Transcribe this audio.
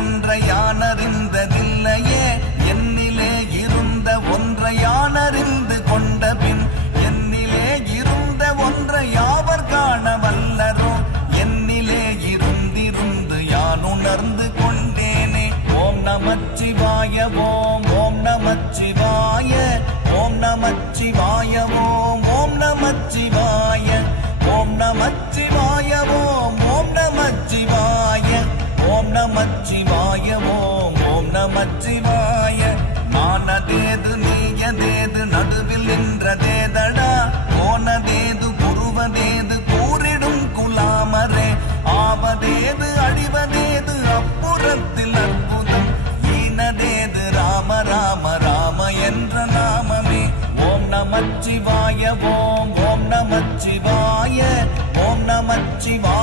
ஒன்றை யானறிந்ததில்லையே என்னிலே இருந்த ஒன்றை யானறிந்து கொண்ட பின் என்னிலே இருந்த ஒன்றை யாவர் காண வல்லரோ என்னிலே இருந்திருந்து யான் உணர்ந்து கொண்டேனே. ஓம் நமச்சிவாய ஓம் ஓம் நமச்சிவாய ஓம் நமச்சிவாய ஓம் ஓம் நமச்சிவாய ஓம் நமச்சிவாய ஓம் ஓம் நமச்சிவாய ஓம் நமச்சிவாய ஓம் ஓம் நமச்சிவாய. மானதேது நீயதேது நடுவில் நின்றதேதடா போனதேது புருவதேது கூறிடும் குலாமரே ஆவதேது அழிவதேது அப்புறத்தில் அற்புதம் ஈனதேது ராம ராம ராம என்ற நாமமே. ஓம் நமச்சிவாய ஓம் ஓம் நமச்சிவாய ஓம் நமச்சிவாய